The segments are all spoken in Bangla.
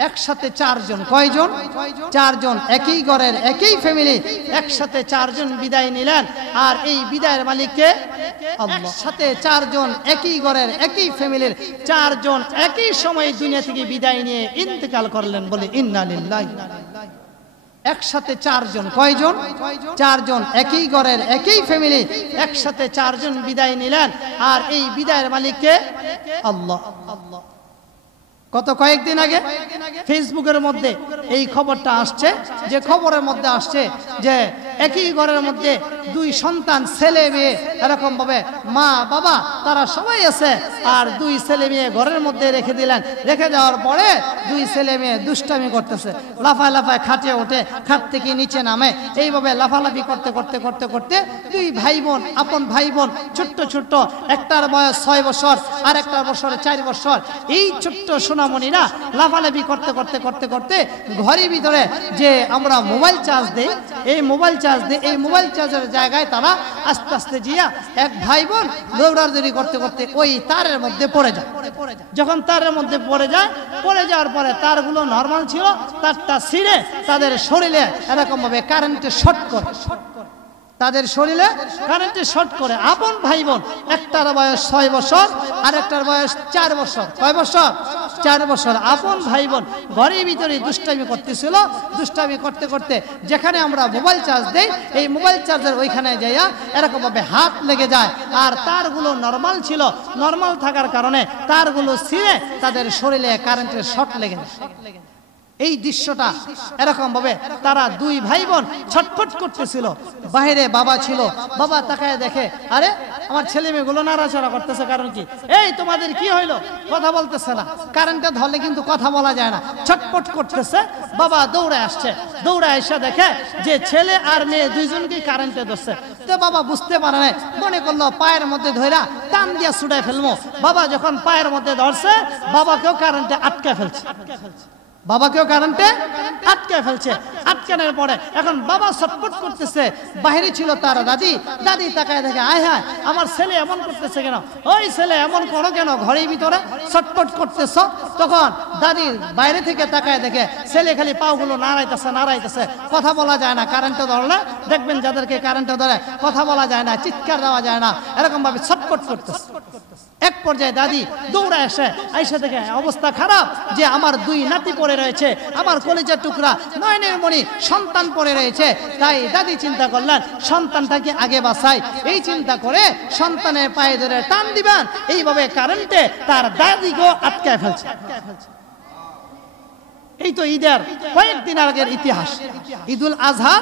একসাথে চারজন, কয়জন? চারজন, একই ঘরের একই ফ্যামিলি, একসাথে চারজন বিদায় নিলেন। আর এই বিদায়ের মালিককে আল্লাহ। একসাথে চারজন, একই ঘরের একই ফ্যামিলির চারজন একই সময়ে দুনিয়া থেকে বিদায় নিয়ে ইন্তেকাল করলেন। বলে ইন্না লিল্লাহি। একসাথে চারজন, কয়জন? চারজন, একই ঘরের একই ফ্যামিলি, একসাথে চারজন বিদায় নিলেন। আর এই বিদায়ের মালিককে আল্লাহ। গত কয়েকদিন আগে ফেসবুকের মধ্যে এই খবরটা আসছে, যে খবরের মধ্যে আসছে যে একই ঘরের মধ্যে দুই সন্তান, ছেলে মেয়ে, এরকম ভাবে মা বাবা তারা সবাই আছে। আর দুই ছেলে মেয়ে ঘরের মধ্যে রেখে দিলেন। রেখে দেওয়ার পরে দুই ছেলে মেয়ে দুষ্টামি করতেছে, লাফায় লাফায় খাটে ওঠে, খাট থেকে নিচে নামে, এইভাবে লাফালাফি করতে করতে করতে করতে দুই ভাই বোন, আপন ভাই বোন, ছোট্ট ছোট্ট, একটার বয়স 6 বছর আর একটার বছর 4 বছর, এই ছোট্ট সোনামণিরা লাফালাফি করতে করতে করতে করতে ঘরের ভিতরে যে আমরা মোবাইল চার্জ দেই, এই মোবাইল চার্জের জায়গায় তারা আস্তে আস্তে জিয়া এক ভাই বোন দৌড়াদৌড়ি করতে করতে ওই তারের মধ্যে পড়ে যায়। যখন তারের মধ্যে পড়ে যাওয়ার পরে তারগুলো নরমাল ছিল, তারটা ছিঁড়ে তাদের শরীরে এরকম ভাবে কারেন্টে শর্ট করে, তাদের শরীরে কারেন্টে শর্ট করে। আপন ভাই বোন, একটার বয়স 6 বছর আর একটার বয়স 4 বছর। কয় বছর? 4 বছর। আপন ভাই বোন ঘরের ভিতরে দুষ্টামি করতেছিল। দুষ্টামি করতে করতে যেখানে আমরা মোবাইল চার্জ দেই, এই মোবাইল চার্জের ওইখানে যাইয়া এরকম ভাবে হাত লেগে যায়। আর তারগুলো নরমাল ছিল, নরমাল থাকার কারণে তারগুলো ছিঁড়ে তাদের শরীরে কারেন্টের শর্ট লেগে যায়। এই দৃশ্যটা এরকম ভাবে তারা দুই ভাই বোন ছটফট করতেছিল। বাইরে বাবা ছিল, বাবা তাকায় দেখে, আরে আমার ছেলে মেয়েগুলো নাড়াচাড়া করতেছে, কারণ কি? এই তোমাদের কি হইলো? কথা বলতেছে না। কারেন্টে ধরলে কিন্তু কথা বলা যায় না, ছটফট করতেছে। বাবা দৌড়ে আসছে, দৌড়ে এসে দেখে যে ছেলে আর মেয়ে দুইজনকেই কারেন্টে ধরছে। তো বাবা বুঝতে পারে না, মনে করলো পায়ের মধ্যে ধইরা টান দিয়া ছুটাই ফেলবো। বাবা যখন পায়ের মধ্যে ধরছে, বাবাকেও কারেন্টে আটকে ফেলছে, বাবাকেও কারেন্টে আটকে ফেলছে। আটকানোর পরে এখন বাবা ছটফট করতেছে। বাইরে ছিল তার দাদি, দাদি তাকায় দেখে, আয় হায় আমার ছেলে এমন করতেছে কেন? ওই ছেলে এমন করো কেন? ঘরের ভিতরে ছটফট করতেছ। তখন দাদি বাইরে থেকে তাকায় দেখে ছেলে খালি পাগুলো নাড়াইতেছে, কথা বলা যায় না। কারেন্টে ধরলে দেখবেন যাদেরকে কারেন্টে ধরে কথা বলা যায় না, চিৎকার দেওয়া যায় না, এরকম ভাবে ছটফট করতেছে। এক পর্যায়ে দাদি দৌড়া এসে দেখে অবস্থা খারাপ, যে আমার দুই নাতি পড়ে রয়েছে, আমার কলিজার টুকরা নয়নের মণি সন্তান পড়ে রয়েছে। তাই দাদি চিন্তা করলেন সন্তানটাকে আগে বাঁচাই। এই চিন্তা করে সন্তানের পায়ে ধরে টান দিবেন, এইভাবে কারেন্টে তার দাদিকেও আটকায় ফেলছে। এই তো ঈদের কয়েকদিন আগের ইতিহাস, ঈদুল আজহা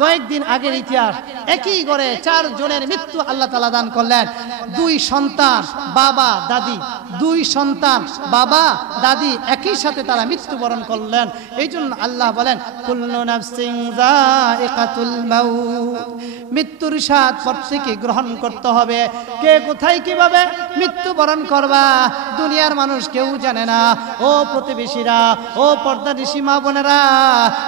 কয়েকদিন আগের ইতিহাস। একই ঘরে 4 জনের মৃত্যু আল্লাহ তাআলা দান করলেন। দুই সন্তান বাবা দাদি, দুই সন্তান বাবা দাদি একই সাথে তারা মৃত্যুবরণ করলেন। এই জন্য আল্লাহ বলেন কুল্লু নাফসিন যায়িকাতুল মাউত, মৃত্যুর স্বাদ প্রত্যেকে গ্রহণ করতে হবে। কে কোথায় কিভাবে মৃত্যুবরণ করবা দুনিয়ার মানুষ কেউ জানে না। ও প্রতিবেশীরা, ও পর্দানিশী মা বোনেরা,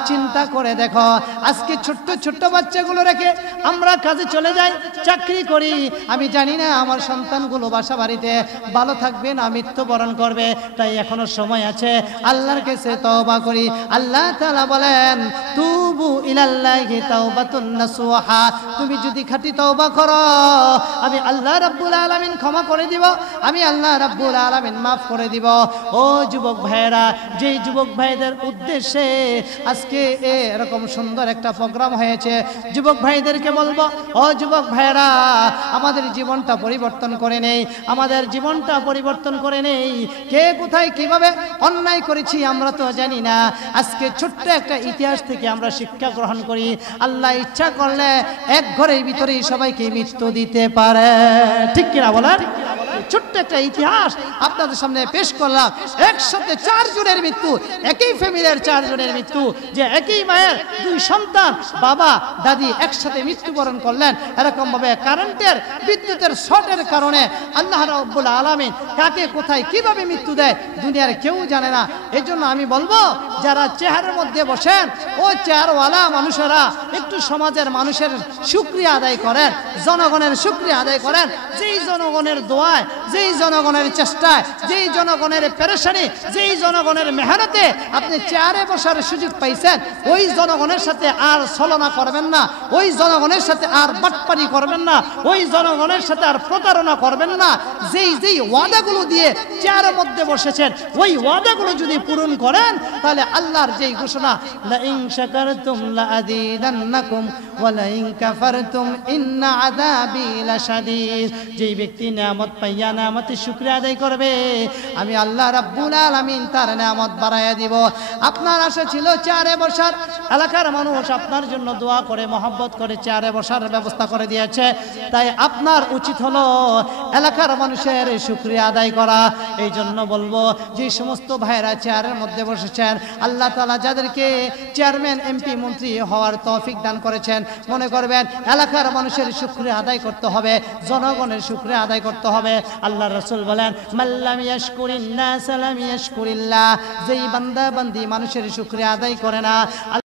চিন্তা করে দেখো, আজকে ছোট্ট ছোট্ট বাচ্চাগুলো রেখে আমরা কাজে চলে যাই, চাকরি করি, আমি জানি না আমার সন্তানগুলো বাসা বাড়িতে ভালো থাকবে না মৃত্যুবরণ করবে। তাই এখনো সময় আছে, আল্লাহর কাছে তওবা করি। আল্লাহ তাআলা বলেন তুবু ইলাল্লাহি তাওবাতুন নাসুহা, তুমি যদি খাঁটি তওবা করো আমি আল্লাহ রাব্বুল আলামিন ক্ষমা করে দিব, আমি আল্লাহ রাব্বুল আলামিন মাফ করে দিব। ও যুবক ভাইয়েরা, যেই যুবক ভাইদের উদ্দেশ্যে আজকে এরকম সুন্দর একটা প্রোগ্রাম হয়েছে, যুবক ভাইদেরকে বলবো, ও যুবক ভাইয়েরা, আমাদের জীবনটা পরিবর্তন করে নেই, আমাদের জীবনটা পরিবর্তন করে নেই। কে কোথায় কিভাবে অন্যায় করেছি আমরা তো জানি না। আজকে ছোট্ট একটা ইতিহাস থেকে আমরা শিক্ষা গ্রহণ করি। আল্লাহ ইচ্ছা করলে এক ঘরের ভিতরেই সবাইকে মৃত্যু দিতে পারে, ঠিক কিনা বলেন? ছোট্ট একটা ইতিহাস আপনাদের সামনে পেশ করলাম। একসাথে 4 জনের মৃত্যু, একই ফ্যামিলির 4 জনের মৃত্যু, যে একই মায়ের 2 সন্তান বাবা দাদি একসাথে মৃত্যুবরণ করলেন। এরকম ভাবে কারেন্টের বিদ্যুতের শর্টের কারণে আল্লাহ রাব্বুল আলামিন কাকে কোথায় কিভাবে মৃত্যু দেয় দুনিয়ার কেউ জানে না। এই জন্য আমি বলবো যারা চেয়ারের মধ্যে বসেন ওই চেয়ারওয়ালা মানুষেরা একটু সমাজের মানুষের শুকরিয়া আদায় করেন, জনগণের শুকরিয়া আদায় করেন। যেই জনগণের দোয়ায়, যেই জনগণের চেষ্টায়, যেই জনগণের পেরেশানি, যেই জনগণের মেহনতে আপনি চেয়ারে বসার সুযোগ পাইছেন, ওই জনগণের সাথে আর ছলনা করবেন না, ওই জনগণের সাথে আর বাটপারি করবেন না, ওই জনগণের সাথে আর প্রতারণা করবেন না। যেই যেই ওয়াদাগুলো দিয়ে চেয়ারের মধ্যে বসেছেন ওই ওয়াদাগুলো যদি পূরণ করেন তাহলে আল্লাহর যেই ঘোষণা লা ইন শাকারতুম লা আযীদান্নাকুম ওয়া লা ইন কাফারতুম ইন্না আযাবি লাশাদীদ। যেই ব্যক্তি নিয়ামত পাইয়া নিয়ামতের শুকরিয়া আদায় করবে আমি আল্লাহ রাব্বুল আলামিন তার নিয়ামত বাড়াইয়া দিব। আপনার আশা ছিল চেয়ারে বসার, এলাকার মানুষ আপনার জন্য দোয়া করে মহব্বত করে চেয়ারে বসার ব্যবস্থা করে দিয়েছে, তাই আপনার উচিত হলো এলাকার মানুষের শুকরিয়া আদায় করা। এই জন্য বলবো যে সমস্ত ভাইরা চেয়ারের মধ্যে বসেছেন আল্লাহ তাআলা যাদেরকে চেয়ারম্যান এমপি মন্ত্রী হওয়ার তৌফিক দান করেছেন মনে করবেন এলাকার মানুষের শুকরিয়া আদায় করতে হবে, জনগণের শুকরিয়া আদায় করতে হবে। আল্লাহ রাসূল বলেন মাল্লাম ইয়াশকুরিন নাস লাম ইয়াশকুরিল্লাহ, যেই বান্দা বান্দি মানুষের শুকরিয়া আদায় করে না